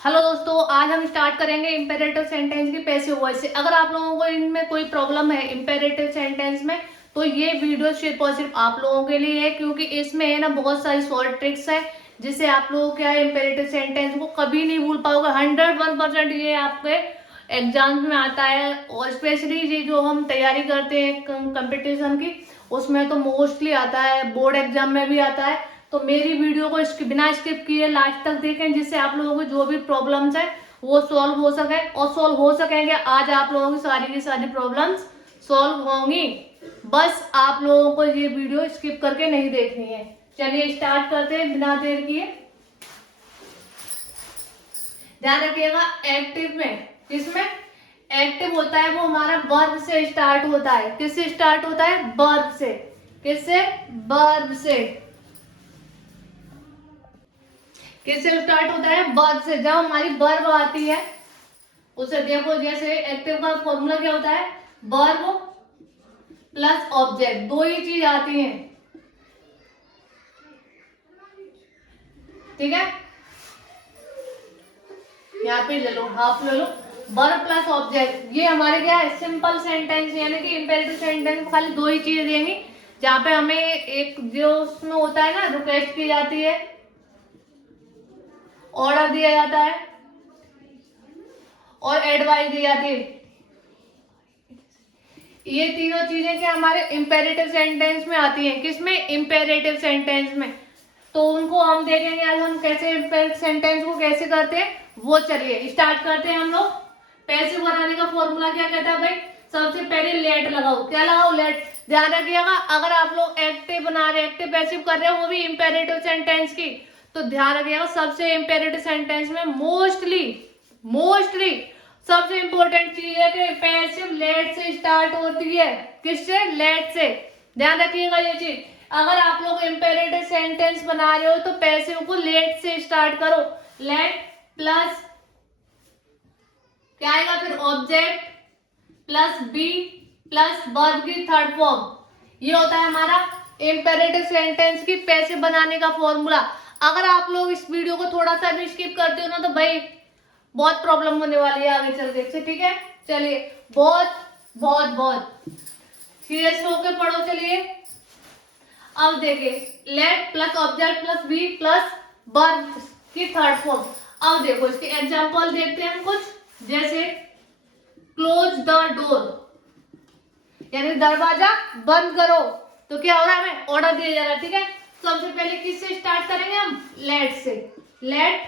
Hello दोस्तों, आज हम स्टार्ट करेंगे इम्पेरेटिव सेंटेंस की पैसिव वॉइस से। अगर आप लोगों को इनमें कोई प्रॉब्लम है इम्पेरेटिव सेंटेंस में, तो ये वीडियो सिर्फ और सिर्फ आप लोगों के लिए है, क्योंकि इसमें है ना बहुत सारी शॉर्ट ट्रिक्स है जिससे आप लोगों क्या है इम्पेरेटिव सेंटेंस को कभी नहीं भूल पाओगे। 101% ये आपके एग्जाम में आता है, और स्पेशली ये जो हम तैयारी करते हैं कंपटीशन की, उसमें तो मोस्टली आता है, बोर्ड एग्जाम में भी आता है। तो मेरी वीडियो को बिना स्किप किए लास्ट तक देखें, जिससे आप लोगों को जो भी प्रॉब्लम्स है वो सॉल्व हो सके, और सॉल्व हो सकेंगे। आज आप लोगों की सारी प्रॉब्लम्स सॉल्व होंगी, बस आप लोगों को ये वीडियो स्किप करके नहीं देखनी है। चलिए स्टार्ट करते हैं बिना देर किए। ध्यान रखिएगा, एक्टिव में, किसमें एक्टिव होता है वो हमारा वर्ब से स्टार्ट होता है। किससे स्टार्ट होता है? वर्ब से। किससे? वर्ब से। किससे स्टार्ट होता है? वर्ब से। जब हमारी वर्ब आती है उसे देखो, जैसे एक्टिव का फॉर्मूला क्या होता है? वर्ब प्लस ऑब्जेक्ट, दो ही चीज आती हैं, ठीक है। यहाँ पे ले लो, हाफ ले लो। वर्ब प्लस ऑब्जेक्ट, ये हमारे क्या है? सिंपल सेंटेंस, यानी कि इंपेरेटिव सेंटेंस खाली दो ही चीजें देंगी, जहाँ पे हमें एक जो उसमें होता है ना, रिक्वेस्ट की जाती है, ऑर्डर दिया जाता है और एडवाइस दी जाती है। ये तीनों चीजें क्या हमारे इंपेरेटिव सेंटेंस में आती हैं। किसमें? इंपेरेटिव सेंटेंस में। तो उनको हम देखेंगे आज, हम कैसे इंपेरेटिव सेंटेंस को कैसे करते हैं वो। चलिए स्टार्ट करते हैं हम लोग। पैसिव बनाने का फॉर्मूला क्या कहता है भाई? सबसे पहले लेट लगाओ। क्या लगाओ? लेट। ध्यान रखिएगा, अगर आप लोग एक्टिव बना रहे, एक्टिव पैसिव कर रहे हो, वो भी इंपेरेटिव सेंटेंस की, तो ध्यान रखिएगा सबसे इंपेरेटिव सेंटेंस में मोस्टली सबसे इंपॉर्टेंट चीज है कि पैसिव लेट से स्टार्ट होती है। किससे? लेट से। ध्यान रखिएगा ये चीज। अगर आप लोग इंपेरेटिव सेंटेंस बना रहे हो तो पैसिव को लेट से स्टार्ट करो। लेट प्लस क्या आएगा फिर? Object plus be plus verb की थर्ड फॉर्म। ये होता है हमारा इंपेरेटिव सेंटेंस की पैसिव बनाने का फॉर्मूला। अगर आप लोग इस वीडियो को थोड़ा सा भी स्किप करते हो ना, तो भाई बहुत प्रॉब्लम होने वाली है आगे चल के, ठीक है। चलिए बहुत बहुत बहुत सीरियस होकर पढ़ो। चलिए अब देखिए, let plus object plus be plus verb की थर्ड फॉर्म। अब देखो इसके एग्जांपल देखते हैं हम कुछ, जैसे क्लोज द डोर, यानी दरवाजा बंद करो। तो क्या हो रहा है? हमें ऑर्डर दिया जा रहा है, ठीक है। सबसे पहले किससे स्टार्ट करेंगे हम? लेट से। लेट,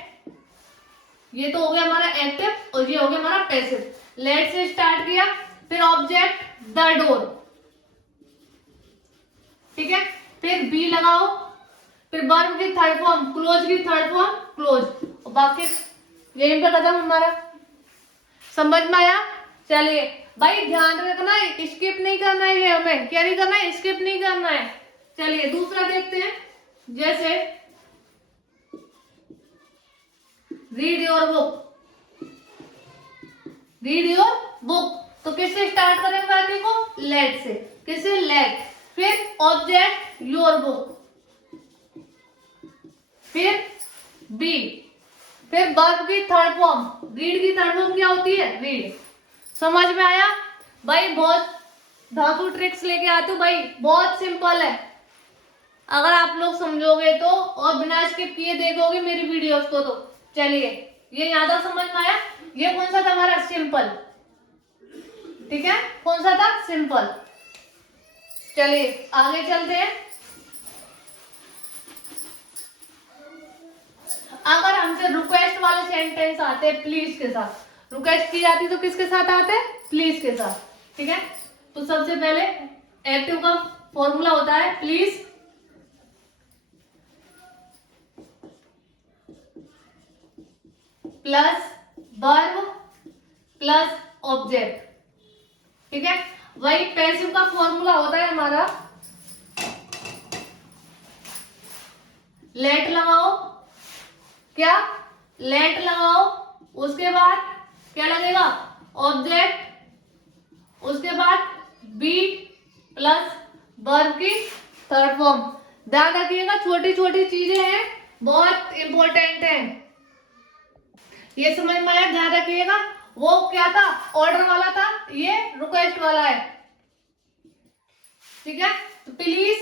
ये तो हो गया हमारा एक्टिव और ये हो गया हमारा पैसिव। लेट से स्टार्ट किया, फिर ऑब्जेक्ट द डोर, ठीक है। फिर बी लगाओ, फिर वर्ब की थर्ड फॉर्म क्लोज की थर्ड फॉर्म क्लोज, और बाकी यहीं पे खत्म हमारा। समझ में आया? चलिए भाई ध्यान रखना, स्किप नहीं करना है, ये हमें क्या नहीं करना है? स्किप नहीं करना है। चलिए दूसरा देखते हैं, जैसे read your book. Read your book, तो किससे स्टार्ट करेंगे बाकी को? लेट से। किससे? लेट। फिर ऑब्जेक्ट योर बुक, फिर बी, फिर वर्ब की थर्ड फॉर्म। रीड की थर्ड फॉर्म क्या होती है? रीड। समझ में आया भाई? बहुत धातु ट्रिक्स लेके आते हो भाई, बहुत सिंपल है। अगर आप लोग समझोगे तो, और बिना स्किप किए देखोगे मेरी वीडियोस को, तो चलिए ये ज्यादा समझ में आया। ये कौन सा था हमारा? सिंपल, ठीक है। कौन सा था? सिंपल। चलिए आगे चलते हैं। अगर हमसे रिक्वेस्ट वाले सेंटेंस आते हैं प्लीज के साथ, रिक्वेस्ट की जाती तो किसके साथ आते हैं? प्लीज के साथ, ठीक है। तो सबसे पहले एक्टिव का फॉर्मूला होता है please plus verb plus object, ठीक है। वही पैसिव का फॉर्मूला होता है हमारा लेट लगाओ। क्या? लेट लगाओ, उसके बाद क्या लगेगा? ऑब्जेक्ट, उसके बाद बी प्लस वर्ब की थर्ड फॉर्म। ध्यान रखिएगा, छोटी छोटी चीजें हैं, बहुत इंपॉर्टेंट है। ये समझ में आया, ध्यान रखिएगा। वो क्या था, ऑर्डर वाला था, ये रिक्वेस्ट वाला है, ठीक है। तो प्लीज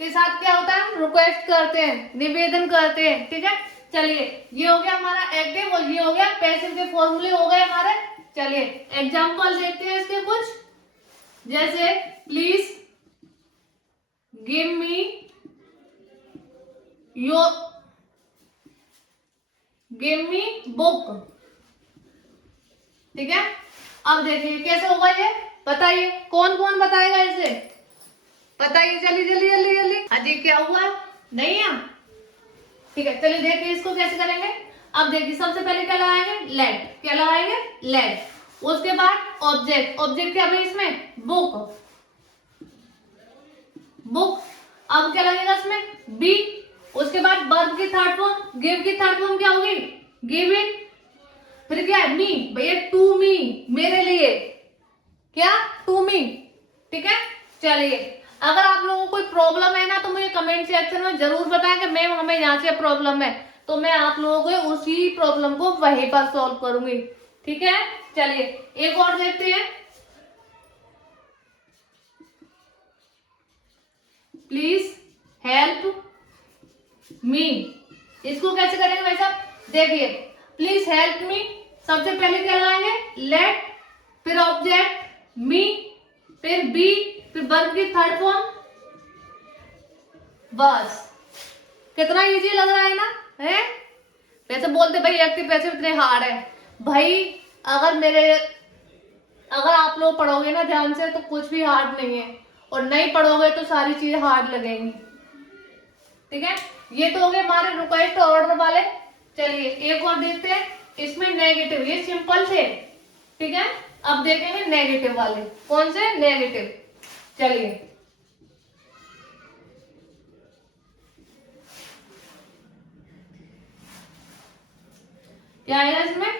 के साथ क्या होता है, हम रिक्वेस्ट करते हैं, निवेदन करते हैं, ठीक है। चलिए, ये हो गया हमारा एक्टिव और ये हो गया पैसिव के फॉर्मूले हो गए हमारे। चलिए एग्जांपल देखते हैं इसके कुछ, जैसे please give me your give me book, ठीक है। अब देखिए कैसे होगा ये, बताइए कौन कौन बताएगा इसे, बताइए जल्दी जल्दी जल्दी जल्दी। अजी क्या हुआ, नहीं है, ठीक है। चलिए देखिए इसको कैसे करेंगे। अब देखिए सबसे पहले क्या लगाएंगे, लेट, क्या लगाएंगे, लेट। उसके बाद ऑब्जेक्ट, ऑब्जेक्ट क्या है इसमें, बुक, बुक। अब क्या लगेगा इसमें, बी। उसके बाद वर्ब की थर्ड फॉर्म, गिव की थर्ड फॉर्म क्या होगी, गिव इट। फिर क्या है, मी, भैया टू मी, मेरे लिए, क्या, टू मी, ठीक है। चलिए अगर आप लोगों को कोई प्रॉब्लम है ना तो मुझे कमेंट सेक्शन में जरूर बताएं कि मैम हमें यहाँ से प्रॉब्लम है, तो मैं आप लोगों को उसी प्रॉब्लम को वहीं पर सॉल्व करूंगी, ठीक है। चलिए एक और देखते हैं, प्लीज हेल्प मी। इसको कैसे करेंगे भाई साहब, देखिए प्लीज हेल्प मी, सबसे पहले क्या लगाएंगे, लेट, फिर ऑब्जेक्ट मी, फिर बी, फिर वर्ब की थर्ड फॉर्म, बस। कितना इजी लग रहा है ना, है। वैसे बोलते भाई एक्टिव पैसिव इतने हार्ड है, भाई अगर आप लोग पढ़ोगे ना ध्यान से तो कुछ भी हार्ड नहीं है, और नहीं पढ़ोगे तो सारी चीजें हार्ड लगेंगी, ठीक है। ये तो हो गए हमारे रिक्वेस्ट ऑर्डर वाले। चलिए एक और देखते हैं, इसमें नेगेटिव, ये सिंपल थे, ठीक है। अब देखेंगे नेगेटिव वाले, कौन से, नेगेटिव। चलिए क्या आएगा इसमें,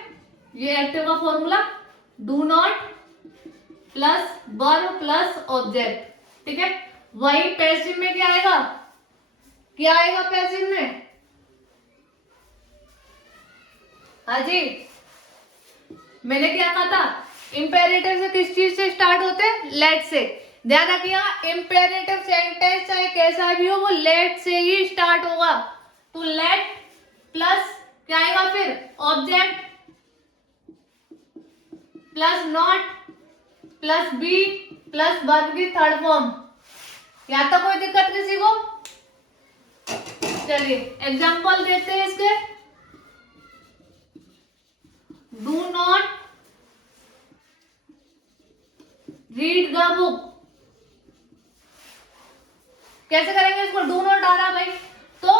ये एक्टिव का formula, do not plus verb plus object, ठीक है। वही पैसिव में क्या आएगा, क्या आएगा पैसिव में, हाँ जी, मैंने क्या कहा था, इंपेरेटिव से किस चीज से स्टार्ट होते हैं, लेट से। ध्यान रखिएगा इंपेरेटिव सेंटेंस चाहे कैसा भी हो वो लेट से ही स्टार्ट होगा। तो लेट प्लस क्या आएगा, फिर object plus not plus be plus verb की थर्ड फॉर्म। यहाँ तक कोई दिक्कत किसी को। चलिए एग्जांपल देते हैं इसके, do not read the book. कैसे करेंगे इसको, डू नॉट आ रहा भाई तो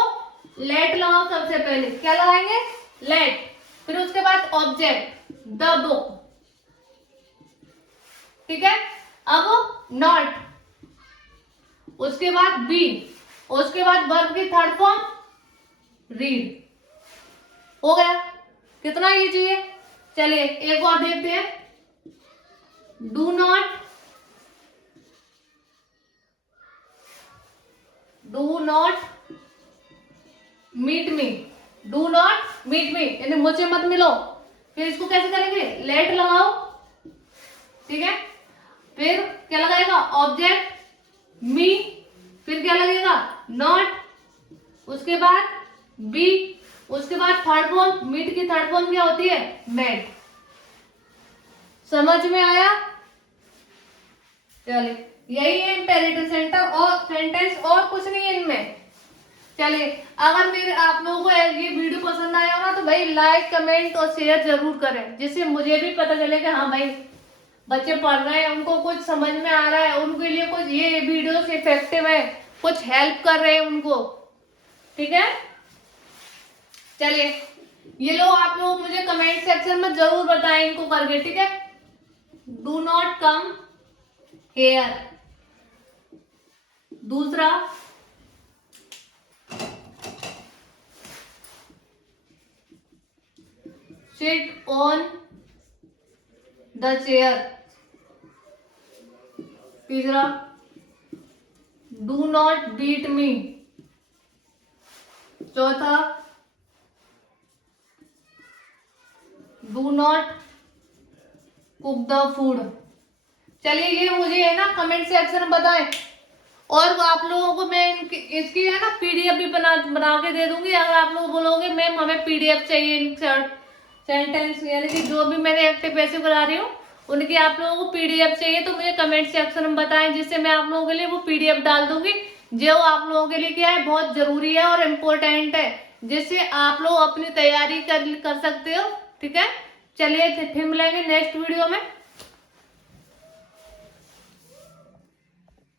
लेट लगाओ, सबसे पहले क्या लगाएंगे, लेट, फिर उसके बाद ऑब्जेक्ट द बुक, ठीक है। अब नॉट, उसके बाद बी, उसके बाद वर्ब की थर्ड फॉर्म रीड, हो गया। कितना इजी है। चलिए एक और देखते हैं, do not meet me, do not meet me यानी मुझसे मत मिलो। फिर इसको कैसे करेंगे, लेट लगाओ, ठीक है। फिर क्या लगाएगा, ऑब्जेक्ट मी, फिर क्या लगेगा, नॉट, उसके बाद बी, उसके बाद थर्ड फॉर्म, मीट की थर्ड फॉर्म क्या होती है, मेट। समझ में आया। चलिए यही है इंपेरेटिव सेंटेंस और कुछ नहीं है इनमें। चलिए अगर मेरे आप लोगों को ये वीडियो पसंद आया हो ना तो भाई लाइक कमेंट और शेयर जरूर करें, जिससे मुझे भी पता चले कि हाँ भाई बच्चे पढ़ रहे हैं, उनको कुछ समझ में आ रहा है, उनके लिए कुछ ये वीडियोस इफेक्टिव है, कुछ हेल्प कर रहे हैं उनको, ठीक है। चलिए ये लोग आप लोग मुझे कमेंट सेक्शन में जरूर बताएं इनको करके, ठीक है। डू नॉट कम हेयर, दूसरा सिट ऑन द चेयर, तीसरा डू नॉट बीट मी, चौथा do not cook the food. चलिए ये मुझे है ना कमेंट सेक्शन में बताएं, और आप लोगों को मैं इसकी है ना पीडीएफ भी बना के दे दूंगी। अगर आप लोग बोलोगे मैम हमें पीडीएफ चाहिए इन सेंटेंस, यानी कि जो भी मैंने एक्टिव पैसिव करा रही हूँ उनकी आप लोगों को पीडीएफ चाहिए, तो मुझे कमेंट सेक्शन में बताएं, जिससे मैं आप लोगों के लिए वो पीडीएफ डाल दूंगी, जो आप लोगों के लिए क्या है बहुत जरूरी है और इम्पोर्टेंट है, जिससे आप लोग अपनी तैयारी कर सकते हो। ठीक है, चलिए फिर मिलेंगे नेक्स्ट वीडियो में।